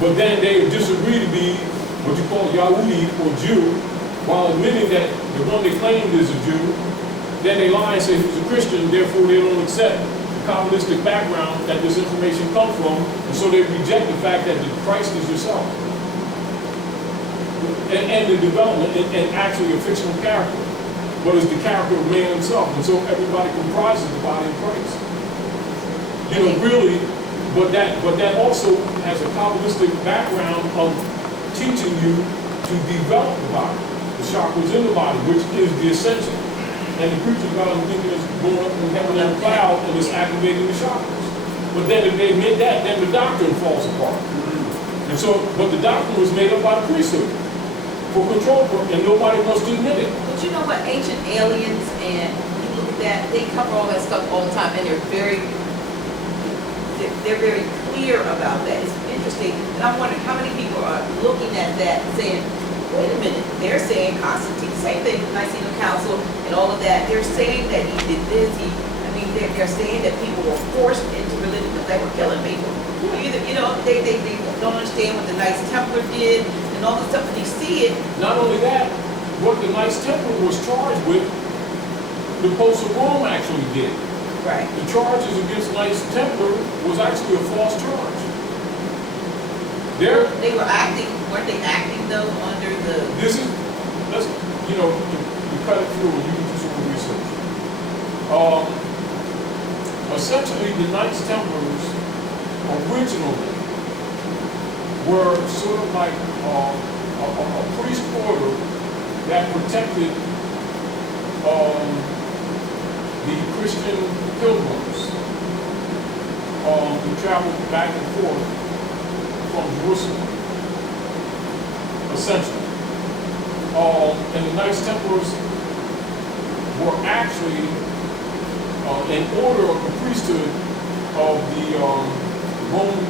but then they disagree to be what you call Yahudi or Jew, while admitting that the one they claimed is a Jew. Then they lie and say he was a Christian, therefore they don't accept the Kabbalistic background that this information comes from, and so they reject the fact that Christ is yourself. And the development, and actually a fictional character, but it's the character of man himself, and so everybody comprises the body of Christ. You know, really, but that also has a Kabbalistic background of teaching you to develop the body, the chakras in the body, which is the essential. And the creature God is thinking is going up in heaven on a cloud and is activating the chakras. But then if they admit that, then the doctrine falls apart. And so, but the doctrine was made up by the priesthood for control, and nobody wants to admit it. But you know what, ancient aliens and people like that, they cover all that stuff all the time, and they're very clear about that. It's interesting, and I'm wondering how many people are looking at that saying, wait a minute, they're saying Constantine, same thing, the Nicene Council and all of that, they're saying that he did this, they're saying that people were forced into religion because they were killing people. Either, you know, they don't understand what the Knights Templar did and all this stuff, and you see it. Not only that, what the Knights Templar was charged with, the Popes of Rome actually did. Right. The charges against Knights Templar was actually a false charge. They were acting, weren't they acting though under the... Let's, you know, to cut it through, you can do some more research. Essentially, the Knights Templars originally were sort of like a priest order that protected the Christian pilgrims who traveled back and forth from Jerusalem, essentially. And the Knights Templars were actually an order of the priesthood of the Roman,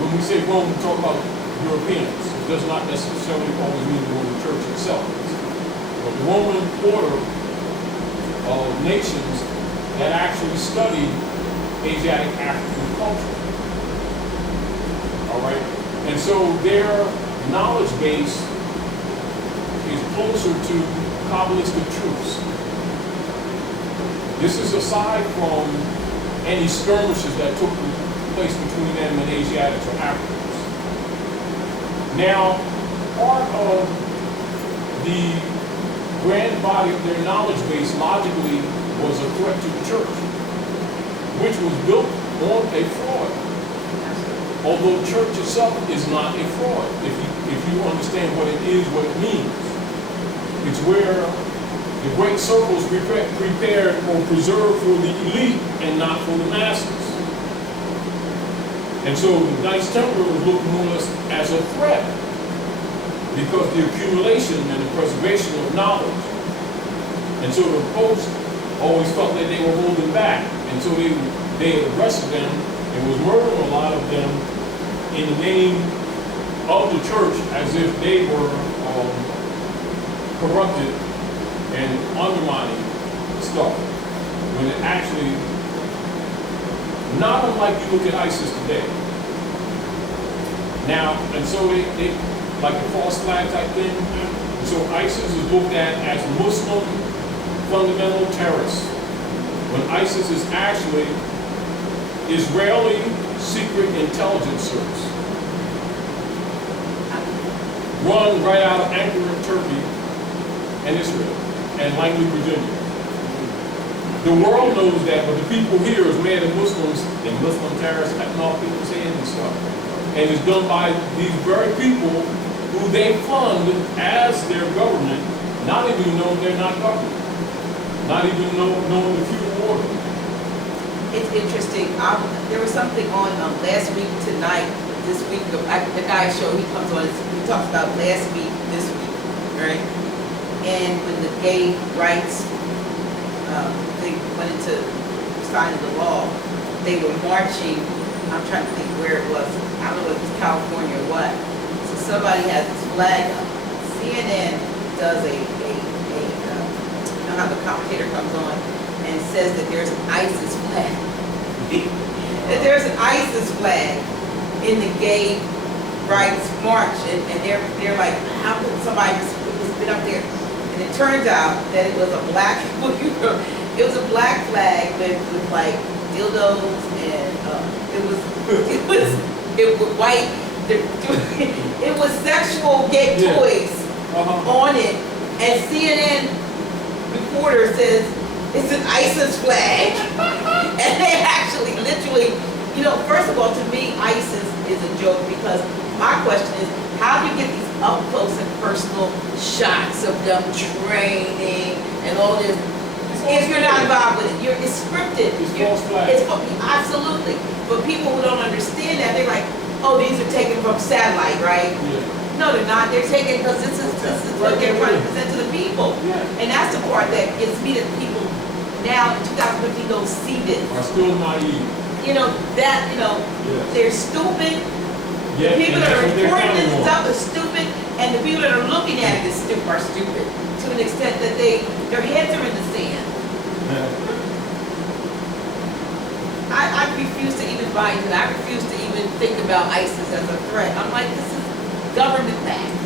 when we say Rome, we talk about Europeans. It does not necessarily always mean the Roman Church itself. But the Roman order of nations that actually studied Asiatic African culture. All right? And so their knowledge base is closer to Kabbalistic truths. This is aside from any skirmishes that took place between them and Asiatics or Africans. Now, part of the grand body of their knowledge base logically was a threat to the church, which was built on a fraud. Although the church itself is not a fraud, if you understand what it is, what it means. It's where the great circles prepared or preserved for the elite and not for the masses. And so the Knights Templar was looked on us as a threat because the accumulation and the preservation of knowledge. And so the popes always felt that they were holding back. And so they arrested them and was murdering a lot of them in the name of the church as if they were corrupted and undermining stuff. When it actually, not unlike you look at ISIS today. Now, and so they like a false flag type thing. So ISIS is looked at as Muslim fundamental terrorists, when ISIS is actually Israeli secret intelligence service, run right out of Ankara, Turkey, and Israel, and Langley, Virginia. The world knows that, but the people here is mad at Muslims and Muslim terrorists cutting off people's hands and stuff. And it's done by these very people who they fund as their government, not even knowing they're not government, not even knowing the feudal order. It's interesting. There was something on last week, tonight, this week. The guy show, he comes on, he talks about last week, this week, right? And when the gay rights, they went into signing the law, they were marching. I'm trying to think where it was. I don't know if it's California or what. So somebody has this flag up. CNN does you know how the commentator comes on and says that there's an ISIS flag. That there's an ISIS flag in the gay right, march, and they're like, how could somebody just been up there? And it turns out that it was a black, it was a black flag with like dildos and it was white. It was sexual gay toys on it, and CNN reporter says it's an ISIS flag, and they actually literally, first of all, to me, ISIS is a joke because my question is, how do you get these up close and personal shots of them training and all this? If you're not involved with it, it's scripted. It's false flag. Absolutely. But people who don't understand that, they're like, oh, these are taken from satellite, right? Yeah. No, they're not. They're taken because this is what they're trying to present to the people. Yeah. And that's the part that gets me that people now in 2015 don't see this. Are still naive. They're stupid. Yeah, The people and that are that's what they're reporting this counting on. stuff are stupid, and the people that are looking at it are stupid to an extent that their heads are in the sand. I refuse to even buy into it. I refuse to even think about ISIS as a threat. I'm like, this is government backed.